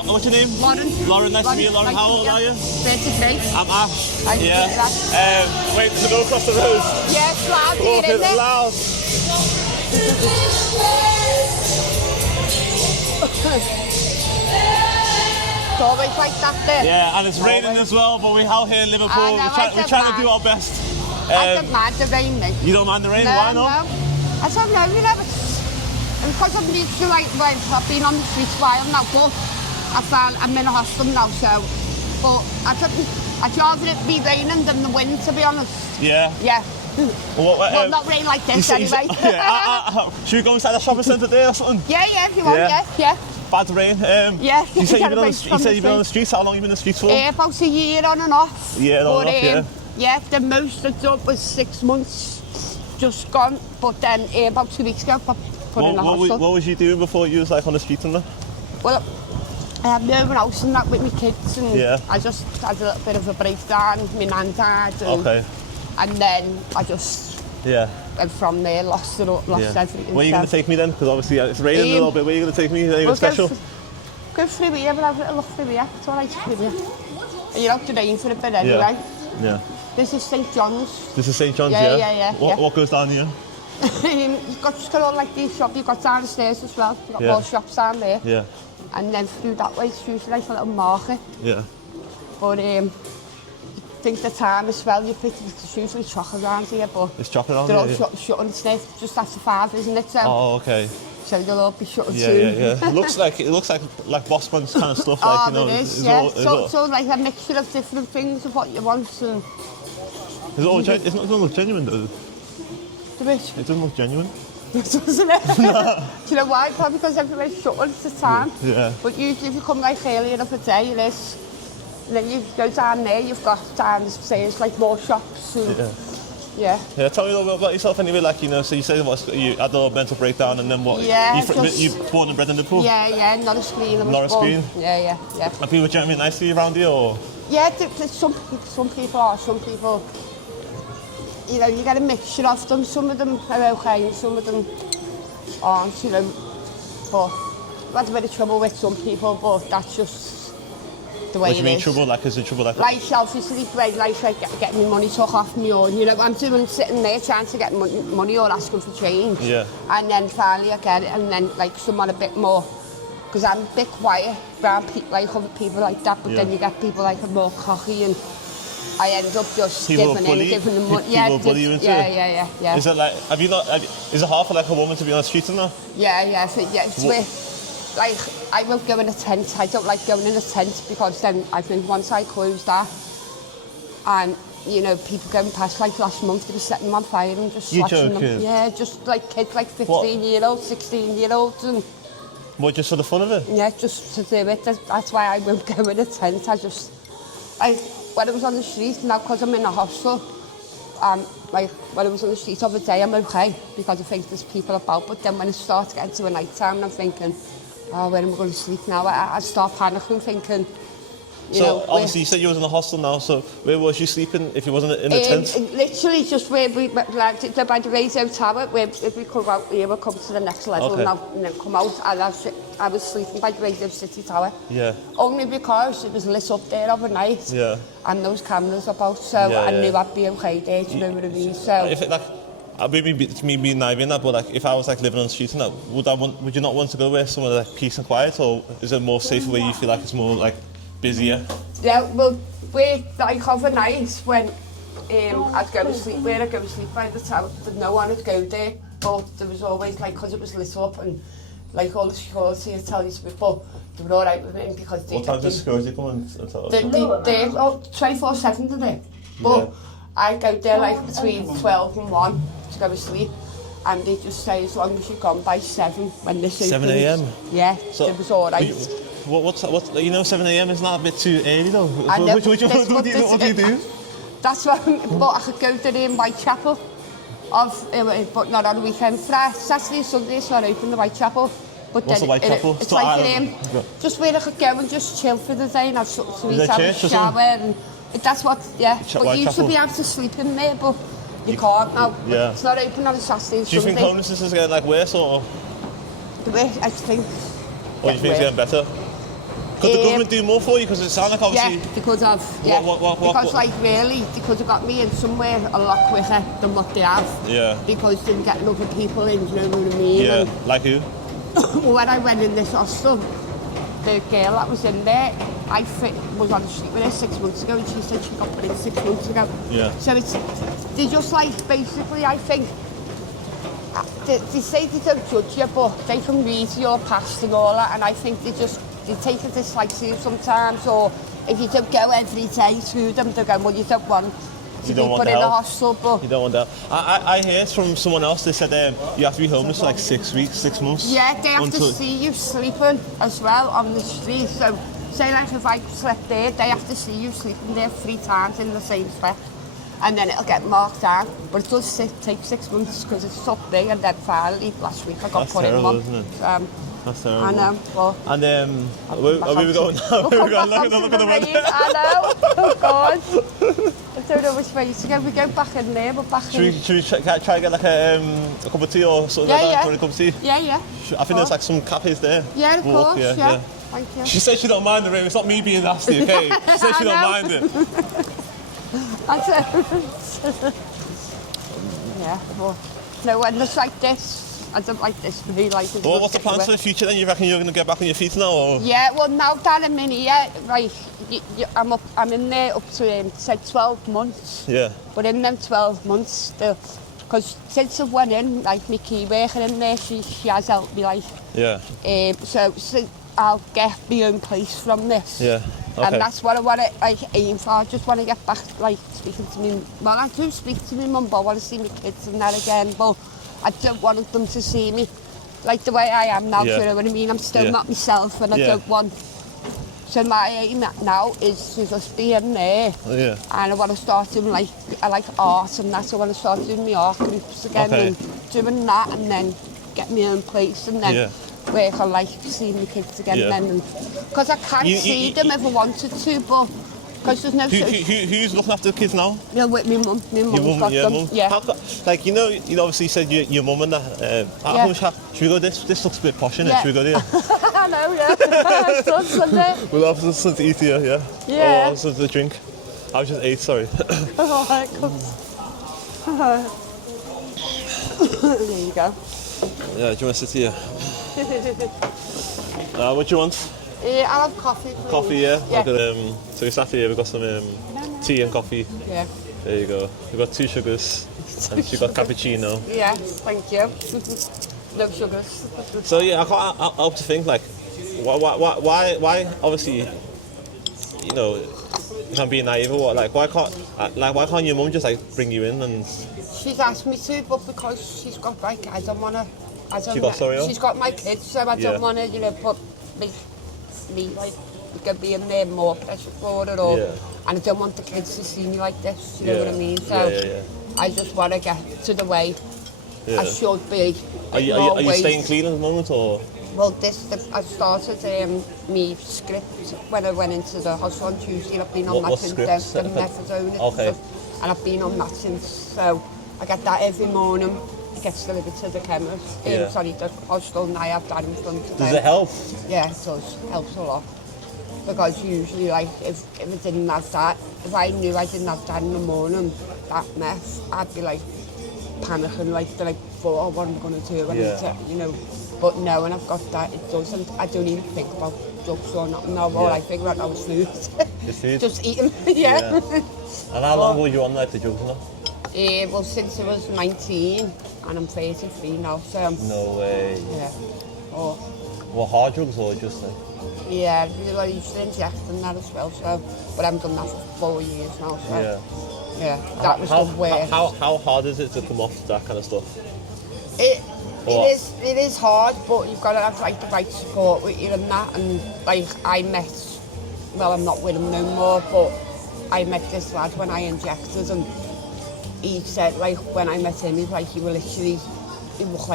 What's your name? Lauren. Lauren, nice to meet you, Lauren. How old are you? 33. I'm Ash. I Yeah. Wait to go across the road. Yeah, it's loud Oh, here, isn't it's it? loud. It's always like that there. Yeah, and it's raining as well, but we're out here in Liverpool. I know, We're trying to do our best. I don't mind the rain, mate. You don't mind the rain? No, Why not? no. I don't know, you know, because I'm used to, like, I've been on the streets a while now, but I'm in a hospital now, so, but I'd rather it be raining than the wind, to be honest. Yeah? Yeah. Well, not rain like this, anyway. Should we go inside the shopping centre there or something? Yeah, if you want, yeah. Bad rain. Yeah. You said you've been on the streets. How long have you been on the streets for? About a year on and off. Yeah, on and off, yeah. Yeah, the most I've done was 6 months, just gone, but then about 2 weeks ago, put in the hospital. What was you doing before you was like on the streets and that? Well, I had my own house and that with my kids, and I just had a little bit of a breakdown. My nan died, and then I just went from there, lost everything. Where are you going to take me then? Because obviously it's raining a little bit. Where are you going to take me? Anything special? Go through here, but have a little look through here. It's all right through here. You're out to rain for a bit anyway. Yeah. This is St John's. This is St John's, yeah. What goes down here? You've got all like these shops. You've got down the stairs as well. You've got more shops down there. Yeah. And then through that way, it's usually like a little market. Yeah. But I think the time as well, it's usually chocolate around here, but it's chocolate around here, they're all shut on its next, just after 5, isn't it? So, okay. So they'll all be shut soon. Yeah. It looks like Bossman's kind of stuff, like, you know. It is, yeah. So like a mixture of different things of what you want. And it doesn't look genuine, does it? It doesn't look genuine. Doesn't it? No. Do you know why? Probably because everywhere's shut at the time. Yeah. But usually if you come like earlier of the day, it is. And then you go down there, you've got down the stairs like more shops. And, yeah. Tell me a little bit about yourself anyway, like, you know, so you said you had a little mental breakdown and then what? Yeah. You born and bred in Liverpool? Yeah, not a screen. Not a screen? Yeah. Are people generally nice to you around here, or? Yeah, some people are, some people, you know, you get a mixture of them. Some of them are okay and some of them aren't, you know. But I've had a bit of trouble with some people, but that's just the way it is. What do you mean trouble? Like, is it trouble like? Like selfishly, like getting my money took off me, or, you know, I'm sitting there trying to get money or asking for change. Yeah. And then finally I get it, and then like someone a bit more, because I'm a bit quiet around like other people like that, but then you get people like more cocky, and I end up just giving them money. People bully you into it? Yeah. Is it like, is it hard for like a woman to be on the street and that? Yeah, it's weird. Like, I won't go in a tent. I don't like going in a tent because then I think once I close that, and you know, people going past, like last month they were setting them on fire and just slashing them. Yeah, just like kids like 15-year-olds, 16-year-olds, and what, just for the fun of it? Yeah, just to do it. That's why I won't go in a tent. When I was on the street, now because I'm in a hostel, like when I was on the street of the day, I'm okay because I think there's people about. But then when it starts getting to a night time, and I'm thinking, oh, where am I going to sleep now? I start panicking, thinking, you know. Obviously, you said you was in a hostel now, so where was you sleeping if you wasn't in the tent? Literally just where we, like, by the radio tower, where if we come out here, we'll come to the next level now, and then come out, and I was sleeping by the Radio City Tower. Yeah. Only because it was lit up there overnight. Yeah. And those cameras about, so I knew I'd be okay there, do you know what I mean? So. If it, like, me being naive in that, but like if I was like living on the streets and that, would you not want to go where somewhere like peace and quiet, or is it more safer where you feel like it's more like busier? Yeah, well, we're like overnight when I'd go to sleep, where I'd go to sleep by the tower, no one would go there, but there was always like, because it was lit up and like all the security would tell you to be, but they were alright with me because they... What time does security come and tell us? They're 24/7 today, but I go there like between 12 and 1 to go to sleep, and they just say as long as you've gone by 7 when this opens. 7 a.m? Yeah, so it was alright. What, you know, 7 a.m. is not a bit too early though. What do you do? That's what, but I could go to the Whitechapel, but not on the weekend. Saturday and Sunday it's not open, the Whitechapel. But what's the Whitechapel? It's like just where I could go and just chill for the day and have something to eat, have a shower, and that's what, but you should be able to sleep in there, but you can't now. Yeah. It's not open on a Saturday and Sunday. Do you think homelessness is getting like worse, or? I think. Or do you think it's getting better? Could the government do more for you? Because it sounds like obviously... Yeah, they could have. Yeah. Because, like, really, they could have got me in somewhere a lot quicker than what they have. Yeah. Because they didn't get enough people in, you know what I mean? Yeah, And like who? when I went in this hostel, the girl that was in there, was on the street with her 6 months ago, and she said she got put in 6 months ago. Yeah. So they just like, basically, I think, they say they don't judge you, but they can read your past and all that, and I think they take a dislike to you sometimes, or if you don't go every day to them, they go, well, you don't want to be put in a hostel, but... You don't want that. I heard from someone else, they said you have to be homeless for like 6 weeks, 6 months. Yeah, they have to see you sleeping as well on the street, so say like if I slept there, they have to see you sleeping there 3 times in the same spot. And then it'll get marked down. But it does take 6 months because it's up there, and then finally last week I got put in one. Isn't it? That's terrible. I know. Well, and where we going now? We're going look at the weather. I know. Oh God. I don't know which way to go. We go back in there, but back in. Should we try and get like a cup of tea or something like that? Yeah. A cup of tea? Yeah. I think there's like some cafes there. Yeah, of course. Yeah. Thank you. She said she don't mind the room. It's not me being nasty, okay? She said she don't mind it. That's it. Yeah, well, no, when it's like this, I don't like this really like it. Well, what's the plans for the future then? You reckon you're going to get back on your feet now? Or? Yeah, well, now that I'm in here, right, I'm in there up to, say, 12 months. Yeah. But in them 12 months, still, because since I went in, like, my key worker in there, she has helped me, like. Yeah. So I'll get my own place from this. Yeah. Okay. And that's what I want to like, aim for. I just want to get back, like, speaking to me. Well, I do speak to my mum, but I want to see my kids and that again. But I don't want them to see me like the way I am now. Yeah. You know what I mean? I'm still not myself, and I don't want. So my aim now is to just be in there. Yeah. And I want to start doing I like art and that. So I want to start doing my art groups again and doing that, and then get my own place, and then. Where I like seeing my kids again then, because I can't see them if I wanted to, but because there's no. Who's looking after the kids now? Yeah, with my mum. My mum's got them. Mum. Yeah. Like you obviously said your mum and that. Should we go? This looks a bit posh, innit? Should we go there? I know, yeah. It's done Sunday. We'll have something to eat here, yeah. Yeah. Or something to drink. I was just ate. Sorry. Alright, there you go. Yeah, do you want to sit here? What do you want? I'll have coffee, please. Coffee, yeah? So we sat here, we've got some tea and coffee. Yeah. There you go. We've got 2 sugars and she's got cappuccino. Yeah, thank you. No sugars. So yeah, I can't help to think, like, why obviously, you know, if I'm being naive or what, like, why can't your mum just, like, bring you in and... She's asked me to, but because she's got, like, I don't want to... She's got my kids, so I don't want to, you know, put me like, being there more pressure for it, or, and I don't want the kids to see me like this, you know what I mean? So I just want to get to the way I should be. Are you staying clean at the moment, or? Well, I started me script when I went into the hospital on Tuesday, and I've been on that since the methadone and stuff, and I've been on that since, so I get that every morning. Gets delivered to the chemist, the hospital, and I have that in front of them. Does it help? Yeah, it does. Helps a lot. Because usually, like, if I didn't have that, if I knew I didn't have that in the morning, that meth, I'd be, like, panicking, like, what am I going to do? You know, but no, when I've got that, it doesn't. I don't even think about drugs or nothing. No, all I think about now is food. Just eating, yeah. And how long were you on, like, the drugs now? Well, since I was 19, and I'm 33 now, so... No way. Yeah. Oh. Well, hard drugs or just like... Yeah, I used to inject and that as well, so... But I haven't done that for 4 years now, so... Yeah, that was the worst. How hard is it to come off that kind of stuff? It is hard, but you've got to have, like, the right support with you and that, and, like, I met... Well, I'm not with him no more, but I met this lad when I injected, and he said, like, when I met him, he looked like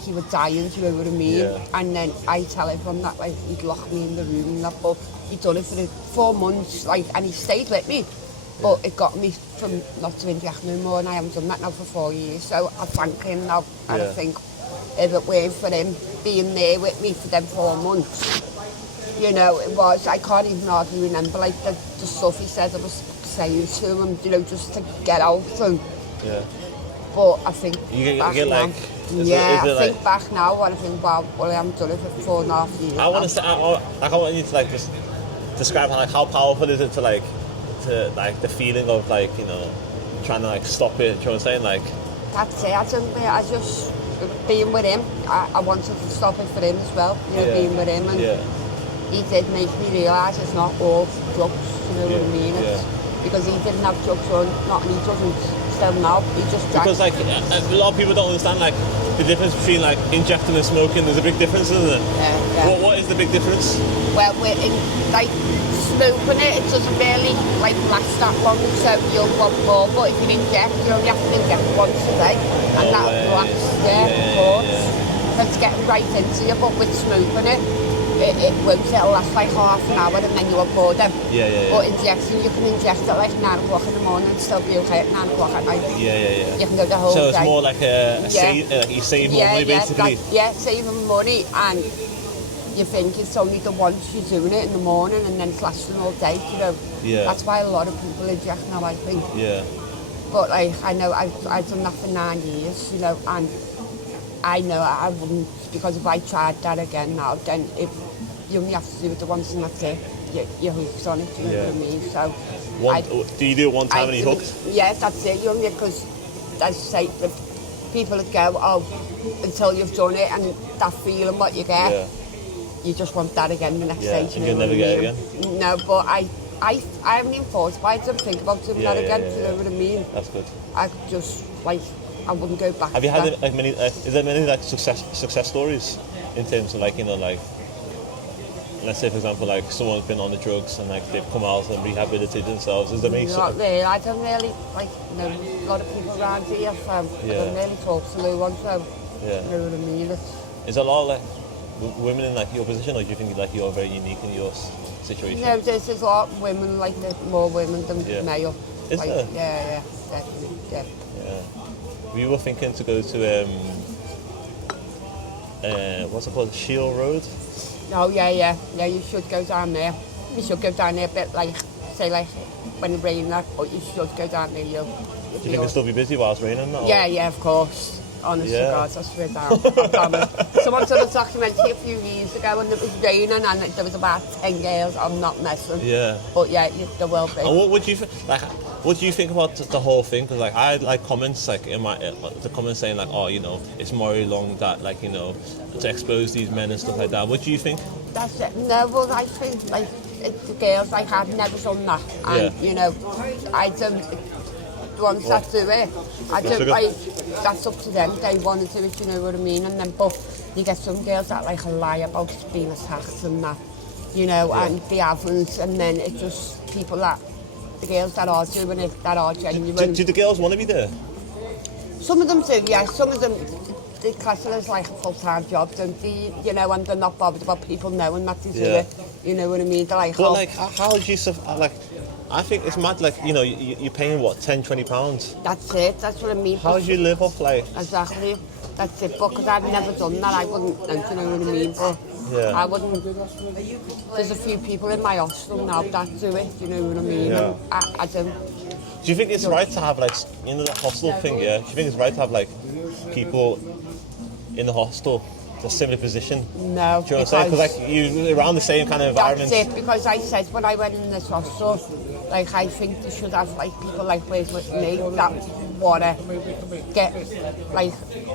he was dying, do you know what I mean? Yeah. And then I tell everyone that, like, he'd lock me in the room and that, but he'd done it for 4 months, like, and he stayed with me. But it got me from not to inject no more, and I haven't done that now for 4 years, so I thank him now, and I think if it weren't for him being there with me for them 4 months, You know, it was, I can't even hardly remember, like, the stuff he said I was saying to him, you know, just to get out. And, Yeah. but I think You back get now, like... I think back now, and I think, wow, well, I haven't done it for 4.5 years. I want to say, I want you to like just describe like how powerful is it to like the feeling of like, you know, trying to like stop it. Do you know what I'm saying? Like, that's it. I just being with him. I wanted to stop it for him as well. You know, being with him, and he did make me realise it's not all drugs. You know what I mean? It's, because he didn't have drugs or not, and he doesn't still now. He just drank. Because like a lot of people don't understand like the difference between like injecting and smoking. There's a big difference, isn't it? Yeah. What is the big difference? Well, like smoking it doesn't really like last that long, so you'll want more. But if you inject, you only have to inject once a day, and that'll last. Of course. It's getting right into you. But with smoking it won't. It'll last like half an hour, and then you're bored. But injection, you can inject at like 9 o'clock in the morning and still be okay at 9 o'clock at night. You can go the whole day. So it's more like you save more money basically. Saving money, and you think it's only the once you're doing it in the morning and then it's lasting all day, you know. That's why a lot of people inject now, I think. But like, I know I've done that for 9 years, you know, and I know I wouldn't, because if I tried that again now, then you only have to do it the once and that's it. You're hooked on it, you know what I mean? So do you do it one time and you're hooked? Yeah, that's it. You only, because as I say, the people that go, until you've done it and that feeling what you get, you just want that again the next day. You never get it again? No, but I haven't even thought about it. I didn't think about doing that again. Do you know what I mean? That's good. I just like, I wouldn't go back. Have you had like many? Is there many like success stories in terms of like, you know, like, let's say for example like someone's been on the drugs and like they've come out and rehabilitated themselves? Is there many? Not really. I don't really like, you know, a lot of people around here. I don't really talk to no one, so you know what I mean. Is there a lot of like women in like your position, or do you think like you're very unique in your situation? No, there's a lot of women, like more women than male. Is like, there? Yeah, definitely. Yeah. We were thinking to go to what's it called, Shield Road? Oh yeah, you should go down there. You should go down there a bit, like, say like when it rains, but you should go down there. Do you think it'll still be busy while it's raining? Or? Yeah, of course. Honest to God, I swear down. I promise. Someone done a documentary a few years ago and it was raining and there was about 10 girls. I'm not messing. But yeah, there will be. And what do you think? Like, what do you think about the whole thing? Because like I had like comments like in my the comments saying like, oh, you know, it's morally wrong that, like, you know, to expose these men and stuff like that. What do you think? That's it. No, well, I think like the girls, like, I've never done that, and you know, I don't. The ones that do it, I don't like. That's up to them. They want to do it, you know what I mean. And then, but you get some girls that like lie about being attacked and that, you know, and they haven't. And then it's just people that, the girls that are doing it, that are genuine. Do the girls want to be there? Some of them do, yeah. Some of them, they class it as like a full-time job, don't they? You know, and they're not bothered about people knowing that they do it. You know what I mean? They're like, but like, how do you like? I think it's mad, like, you know, you're paying what, £10-20? That's it, that's what I mean. How do you live off, like? Exactly, that's it, because I've never done that, I wouldn't, you know what I mean, but I wouldn't. There's a few people in my hostel now that do it, you know what I mean, and I don't. Do you think it's right to have, like, you know, the hostel thing, Do you think it's right to have, like, people in the hostel, a similar position? No. Do you know what I'm saying? Because, like, you're around the same kind of environment. That's it, because I said when I went in this hostel, like, I think they should have, like, people like me that want to get, like,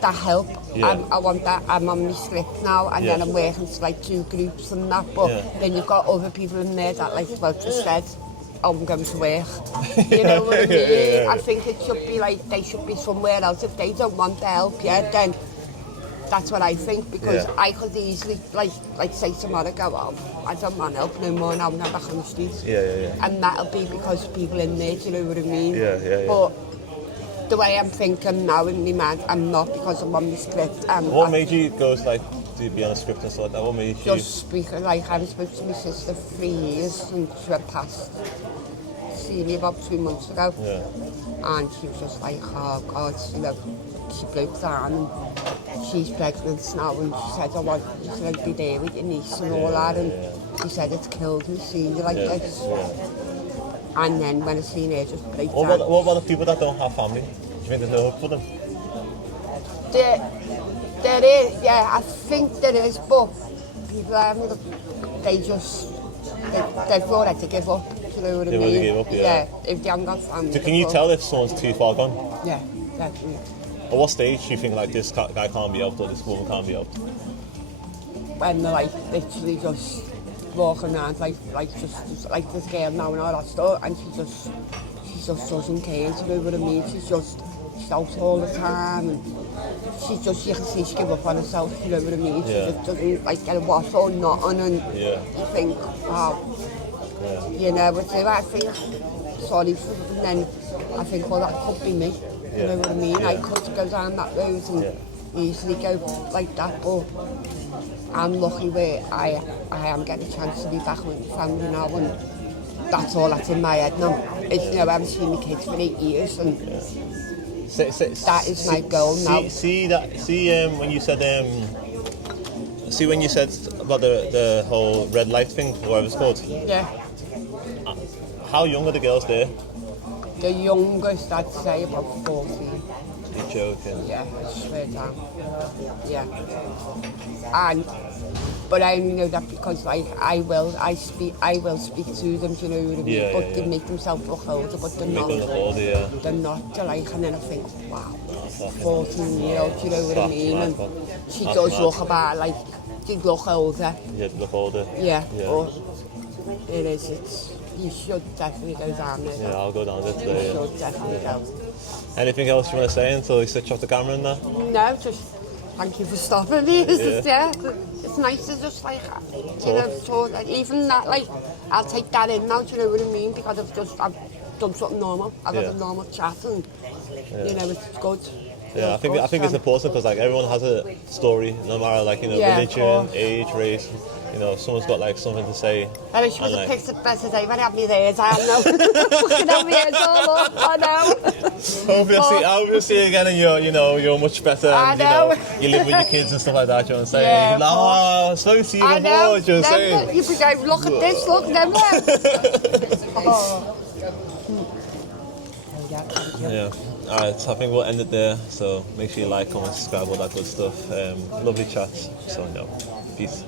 that help. I want that. I'm on my script now, and then I'm working to, like, 2 groups and that, but then you've got other people in there that, like, well, just said, I'm going to work. You know what I mean? I think it should be, like, they should be somewhere else. If they don't want the help, then that's what I think, because I could easily, like say tomorrow, go, I don't want help no more now, I'm not back on the streets. And that'll be because people in there, do you know what I mean? But the way I'm thinking now in my mind, I'm not, because I'm on the script. What made you go, like, to be on a script and stuff like that? What made you? Just speaking, like, I haven't spoken to my sister for 3 years, and she went past, seen me about 2 months ago. And she was just like, oh God, you know, she broke down, and she's pregnant now, and she said, I want you to, like, be there with your niece and all that, and she said it's killed me seeing you like Yeah. this. Yeah. And then when I seen her just break What down. about the people that don't have family? Do you think there's no hope for them? There is, yeah, I think there is, but people they just, they've already to give up, do you know what I They've mean? already give up, yeah. If they haven't got family. So can you tell if someone's too far gone? Yeah, definitely. At what stage do you think like this guy can't be helped or this woman can't be helped? When they're like literally just walking around like just like this girl now in our store, and she just doesn't care, do you know what I mean? She's out all the time, and you can see she give up on herself, you know what I mean? Yeah. She just doesn't like get a wash or nothing, and Yeah. you think, wow, Yeah. you know, but I think, sorry for them, and then I think, well, that could be me, you know what I mean? Yeah. I could go down that road and easily go like that, but I'm lucky where I am getting a chance to be back with my family now, and that's all that's in my head now. It's, you know, I haven't seen my kids for 8 years, and that is my goal now. See when you said when you said about the whole red light thing, whatever it's called. Yeah. How young are the girls there? The youngest, I'd say about 14. You're joking. Yeah, I swear down. Yeah. But I only know that because like I will speak to them, do you know what I mean? Yeah, but they make themselves look older, but they're not. Make them look older, yeah. They're not. They're like, and then I think, wow, 14-year-old, do you know what I mean? Mad, And man. she That's does mad. look about like, they look older. Yeah, they look older. Yeah. Yeah. But it is. You should definitely go down there. Yeah, I'll go down there You today. Yeah. should definitely go. Anything else you want to say until we switch off the camera and that? No, just thank you for stopping me. It's Yeah. just, yeah, it's nice to just like, you know, talk. Like, even that, like, I'll take that in now, do you know what I mean? Because I've done something normal. I've had a normal chat, and you know, it's good. Yeah, I think it's important because like everyone has a story, no matter like religion, age, race. You know, if someone's got like something to say. I wish it was and, a picture better day when I had me ears. I know. Fucking have me ears all up. I know. Hope you'll see you again, and you're much better. And, I know. You live with your kids and stuff like that. You know what I'm saying? Yeah, You're like, oh, so see you I before. know. You know what I'm saying? You be going, look at this, look, then what? Yeah. Alright, so I think we'll end it there. So make sure you like, comment, subscribe, all that good stuff. Lovely chats. So, peace.